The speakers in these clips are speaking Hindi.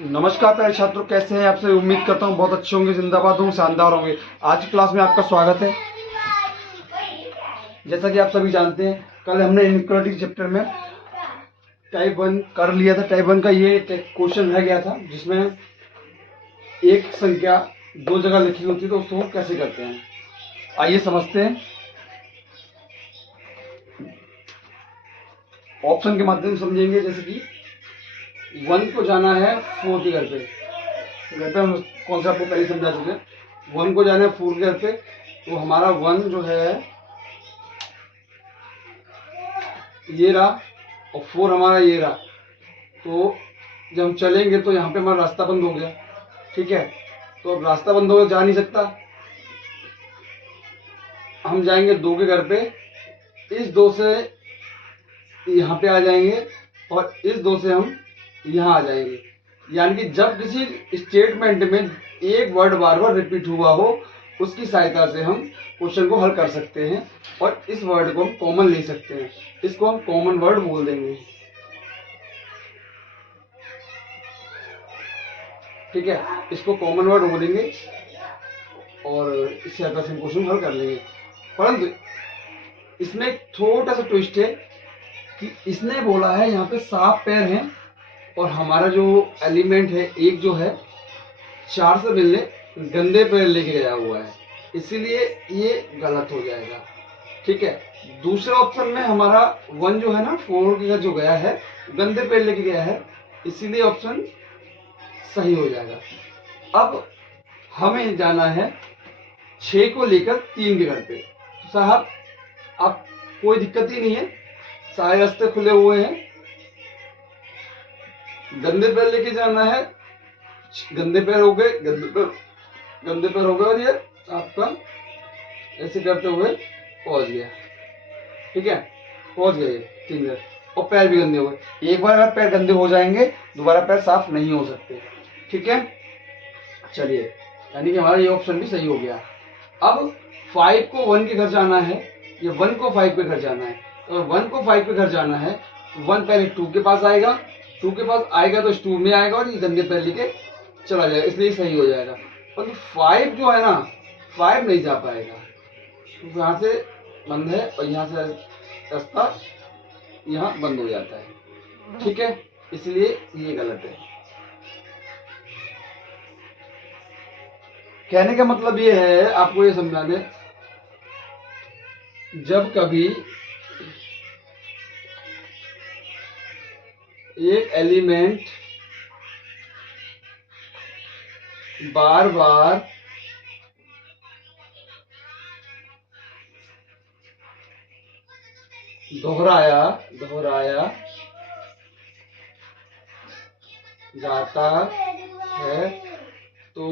नमस्कार प्यारे छात्रों, कैसे हैं आप सभी। उम्मीद करता हूँ बहुत अच्छे होंगे, जिंदाबाद होंगे, शानदार होंगे। आज की क्लास में आपका स्वागत है। जैसा कि आप सभी जानते हैं, कल हमने इनइक्वालिटी चैप्टर में टाइप 1 कर लिया था। टाइप 1 का ये क्वेश्चन रह गया था, जिसमें एक संख्या दो जगह लिखी होती है, तो उसको हम कैसे करते हैं आइए समझते हैं। ऑप्शन के माध्यम से समझेंगे। जैसे कि 1 को जाना है 4 के घर पे हम कौन सा आपको पहले समझा चुके हैं। 1 को जाना है 4 के घर पे, तो हमारा 1 जो है ये रहा और 4 हमारा ये रहा। तो जब हम चलेंगे तो यहाँ पे हमारा रास्ता बंद हो गया। ठीक है, तो अब रास्ता बंद हो गया, जा नहीं सकता। हम जाएंगे 2 के घर पे, इस 2 से यहाँ पे आ जाएंगे और इस 2 से हम यहाँ आ जाएंगे। यानी कि जब किसी स्टेटमेंट में एक वर्ड बार बार रिपीट हुआ हो, उसकी सहायता से हम क्वेश्चन को हल कर सकते हैं और इस वर्ड को हम कॉमन ले सकते हैं। इसको हम कॉमन वर्ड बोल देंगे। ठीक है, इसको कॉमन वर्ड बोलेंगे और इस सहायता से हम क्वेश्चन हल कर लेंगे। परंतु इसमें एक छोटा सा ट्विस्ट है कि इसने बोला है यहाँ पे साफ पैर हैं और हमारा जो एलिमेंट है एक जो है 4 से मिलने गंदे पैर लेके गया हुआ है, इसीलिए ये गलत हो जाएगा। ठीक है, दूसरे ऑप्शन में हमारा 1 जो है ना 4 का जो गया है गंदे पैर लेके गया है, इसीलिए ऑप्शन सही हो जाएगा। अब हमें जाना है 6 को लेकर 3 के घर पे। साहब अब कोई दिक्कत ही नहीं है, सारे रास्ते खुले हुए हैं। गंदे पैर लेके जाना है, गंदे पैर हो गए, गंदे पैर हो गए और ये आपका ऐसे करते हुए पहुंच गया। ठीक है, पहुंच गए 3 घर और पैर भी गंदे हो गए। एक बार अगर पैर गंदे हो जाएंगे दोबारा पैर साफ नहीं हो सकते। ठीक है, चलिए, यानी कि हमारा ये ऑप्शन भी सही हो गया। अब 5 को 1 के घर जाना है, ये 1 को 5 के घर जाना है। और 1 को 5 के घर जाना है, 1 पहले 2 के पास आएगा, 2 के पास आएगा तो 2 में आएगा और ये गंदे पैर लेके चला जाएगा, इसलिए सही हो जाएगा। और 5 जो है ना 5 नहीं जा पाएगा, तो यहाँ से बंद है और यहाँ से रास्ता यहाँ बंद हो जाता है। ठीक है, इसलिए ये गलत है। कहने का मतलब ये है, आपको ये समझाने, जब कभी एक एलिमेंट बार बार दोहराया जाता है तो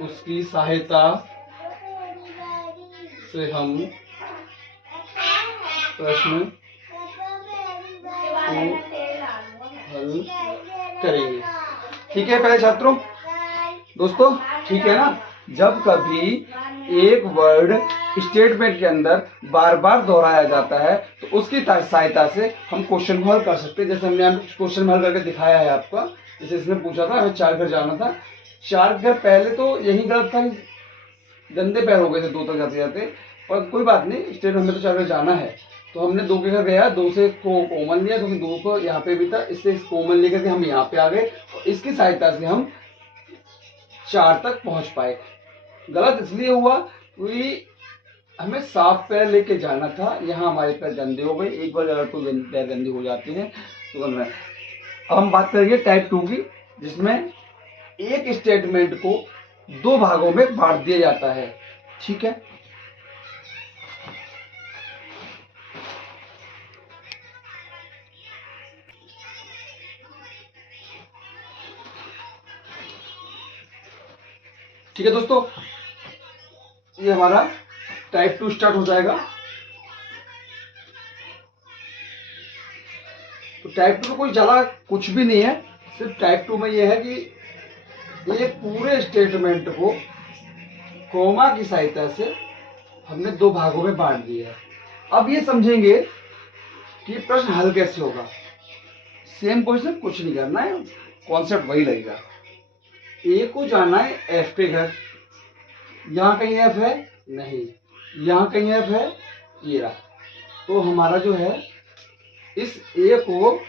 उसकी सहायता से हम प्रश्न को हल करेंगे। ठीक है पहले छात्रों, दोस्तों, ठीक है ना। जब कभी एक वर्ड स्टेटमेंट के अंदर बार बार दोहराया जाता है तो उसकी सहायता से हम क्वेश्चन को हल कर सकते हैं। जैसे हमने क्वेश्चन में हल करके दिखाया है आपका। जैसे इसमें पूछा था हमें 4 घर जाना था, 4 घर पहले तो यही गलत था, गंदे पैर हो गए थे 2 तक जाते जाते, पर कोई बात नहीं, स्टेटमेंट में तो 4 घर जाना है। तो हमने 2 के घर गया, 2 से को कॉमन लिया क्योंकि 2 को यहाँ पे भी था, इससे कॉमन लेकर के हम यहाँ पे आ गए और इसकी सहायता से हम 4 तक पहुंच पाए। गलत इसलिए हुआ क्योंकि हमें साफ पैर लेके जाना था, यहाँ हमारे पैर गंदे हो गए। एक बार अगर तो पैर गंदे हो जाते हैं तो गंदा। अब हम बात करेंगे टाइप 2 की, जिसमें एक स्टेटमेंट को 2 भागों में बांट दिया जाता है। ठीक है, ठीक है दोस्तों, ये हमारा टाइप 2 स्टार्ट हो जाएगा। तो टाइप 2 में कोई ज्यादा कुछ भी नहीं है, सिर्फ टाइप 2 में ये है कि एक पूरे स्टेटमेंट को कोमा की सहायता से हमने 2 भागों में बांट दिया है। अब ये समझेंगे कि प्रश्न हल कैसे होगा। सेम क्वेश्चन, कुछ नहीं करना है, कॉन्सेप्ट वही लगेगा। ए को जाना है एफ के घर, यहाँ कहीं एफ है नहीं, यहाँ कहीं एफ है, ये रहा। तो हमारा जो है इस ए को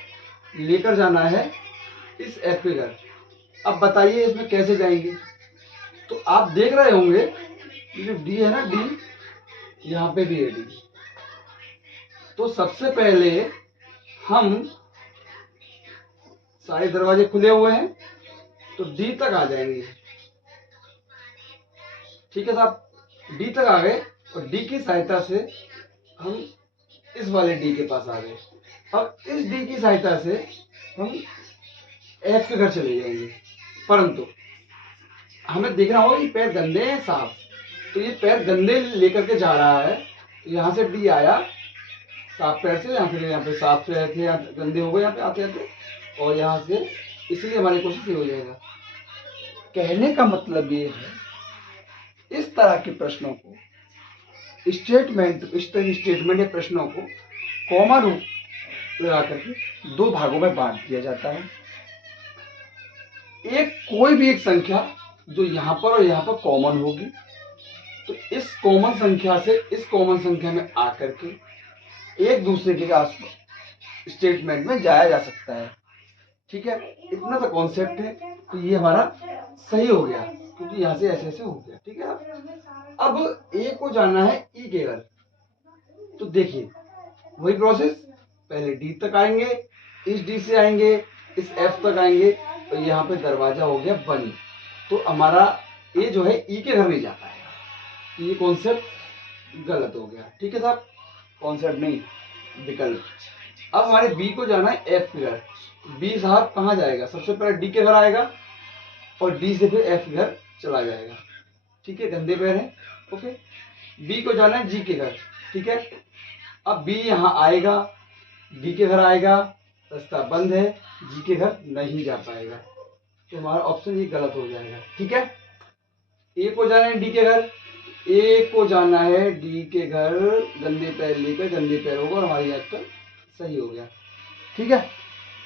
लेकर जाना है इस एफ के घर। अब बताइए इसमें कैसे जाएंगे। तो आप देख रहे होंगे जो डी है ना, डी यहाँ पे भी है डी। तो सबसे पहले हम, सारे दरवाजे खुले हुए हैं तो डी तक आ जाएंगे। ठीक है साहब, डी तक आ गए और डी की सहायता से हम इस वाले डी के पास आ गए। अब इस डी की सहायता से हम एफ के घर चले जाएंगे। परंतु हमें देखना होगा कि पैर गंदे हैं साफ, तो ये पैर गंदे लेकर के जा रहा है। तो यहाँ से डी आया साफ पैर से, यहाँ पे साफ पैर थे, यहाँ गंदे हो गए यहाँ पे आते आते, और यहाँ से, इसलिए हमारी कोशिश ये हो जाएगा। कहने का मतलब ये है, इस तरह के प्रश्नों को, स्टेटमेंट या प्रश्नों को कॉमा रूप लगा करके दो भागों में बांट दिया जाता है। कोई भी एक संख्या जो यहाँ पर और यहाँ पर कॉमन होगी, तो इस कॉमन संख्या से इस कॉमन संख्या में आकर के एक दूसरे के आसपास स्टेटमेंट में जाया जा सकता है। ठीक है, इतना सा कॉन्सेप्ट है। तो ये हमारा सही हो गया क्योंकि यहाँ से ऐसे ऐसे हो गया। ठीक है, अब ए को जाना है ई के घर। तो देखिए वही प्रोसेस, पहले डी तक आएंगे, इस डी से आएंगे, इस एफ तक आएंगे, तो यहाँ पे दरवाजा हो गया बंद। तो हमारा ए जो है ई के घर नहीं जा पाएगा। ये कॉन्सेप्ट गलत हो गया। ठीक है साहब, कॉन्सेप्ट नहीं, विकल्प। अब हमारे बी को जाना है एफ के घर। बी साहब कहाँ जाएगा, सबसे पहले डी के घर आएगा और डी से फिर एफ के घर चला जाएगा। ठीक है, गंदे पैर है। ओके, बी को जाना है जी के घर। ठीक है, अब बी यहाँ आएगा, डी के घर आएगा, रास्ता बंद है, जी के घर नहीं जा पाएगा। तो हमारा ऑप्शन ये गलत हो जाएगा। ठीक है, ए को जाना है डी के घर, ए को जाना है डी के घर, गंदे पैर लेकर, गंदे पैर होगा और हमारी याद तो सही हो गया। ठीक है,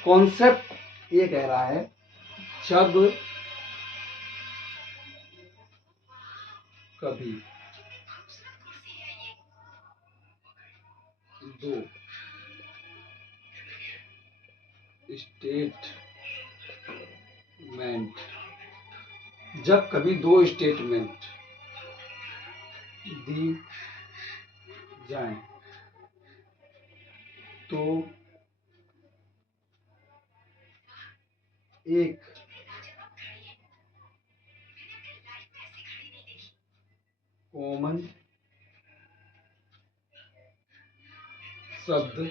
कॉन्सेप्ट ये कह रहा है, जब कभी दो स्टेटमेंट दी जाए तो एक कॉमन शब्द को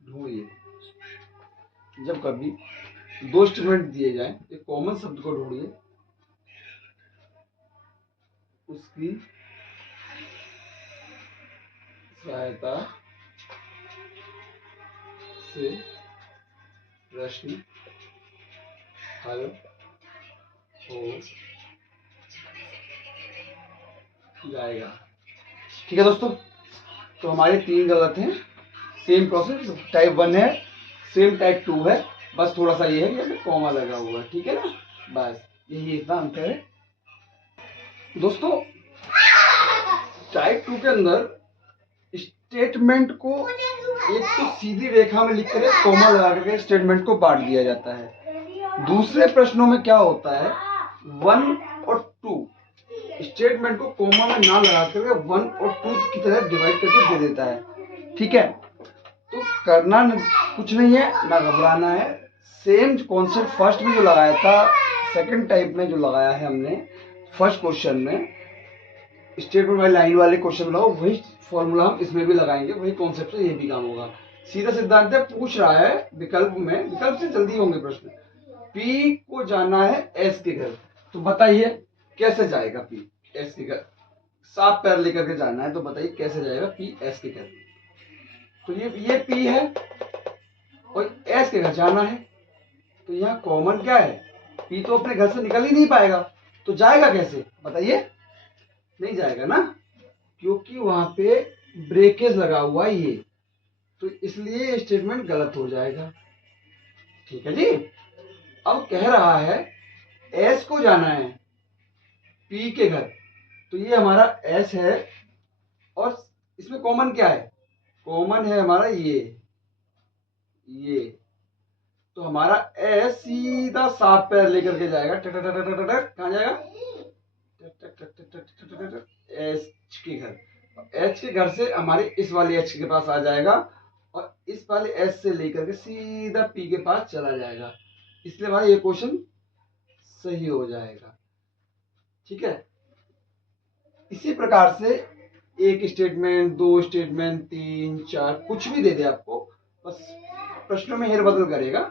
ढूंढिए। जब कभी दो स्टेटमेंट दिए जाए, एक कॉमन शब्द को ढूंढिए, उसकी सहायता से प्रश्न हल हो जाएगा। ठीक है दोस्तों, तो हमारे 3 गलत हैं। सेम प्रोसेस, टाइप 1 है, सेम टाइप 2 है, बस थोड़ा सा ये है कि हमें कॉमा लगा हुआ है। ठीक है ना, बस यही इतना अंतर है दोस्तों। टाइप 2 के अंदर स्टेटमेंट को एक तो सीधी रेखा में लिख कर कॉमा लगा करके स्टेटमेंट को बांट दिया जाता है। दूसरे प्रश्नों में क्या होता है, 1 और 2 स्टेटमेंट को कॉमा में ना लगा कर 1 और 2 की तरह डिवाइड करके दे देता है। ठीक है, तो करना कुछ नहीं है, ना घबराना है। सेम कॉन्सेप्ट फर्स्ट में जो लगाया था, सेकंड टाइप में जो लगाया है हमने फर्स्ट क्वेश्चन में, स्टेटमेंट वाली लाइन वाले क्वेश्चन में लगाओ, वही फॉर्मूला हम इसमें भी लगाएंगे, वही कॉन्सेप्ट से ये भी काम होगा। सीधा सिद्धांत है, पूछ रहा है विकल्प में, विकल्प से जल्दी होंगे प्रश्न। पी को जाना है एस के घर, तो बताइए कैसे जाएगा पी एस के घर। 7 पैर लेकर के जाना है, तो बताइए कैसे जाएगा पी एस के घर। तो ये पी है और एस के घर जाना है, तो यहाँ कॉमन क्या है, पी तो अपने घर से निकल ही नहीं पाएगा, तो जाएगा कैसे बताइए, नहीं जाएगा ना। क्योंकि वहां पे ब्रेकेज लगा हुआ है ये, तो इसलिए स्टेटमेंट गलत हो जाएगा। ठीक है जी। अब कह रहा है एस को जाना है पी के घर, तो ये हमारा एस है और इसमें कॉमन क्या है, कॉमन है हमारा ये तो हमारा एस सीधा 7 पैर लेकर के जाएगा, कहाँ जाएगा, एच के घर, एच के घर से हमारे इस वाले एच के पास आ जाएगा और इस वाले एच से लेकर के सीधा पी के पास चला जाएगा, इसलिए भाई ये क्वेश्चन सही हो जाएगा। ठीक है। इसी प्रकार से एक स्टेटमेंट, 2 स्टेटमेंट, 3, 4 कुछ भी दे दे आपको, बस प्रश्नों में हेरबदल करेगा।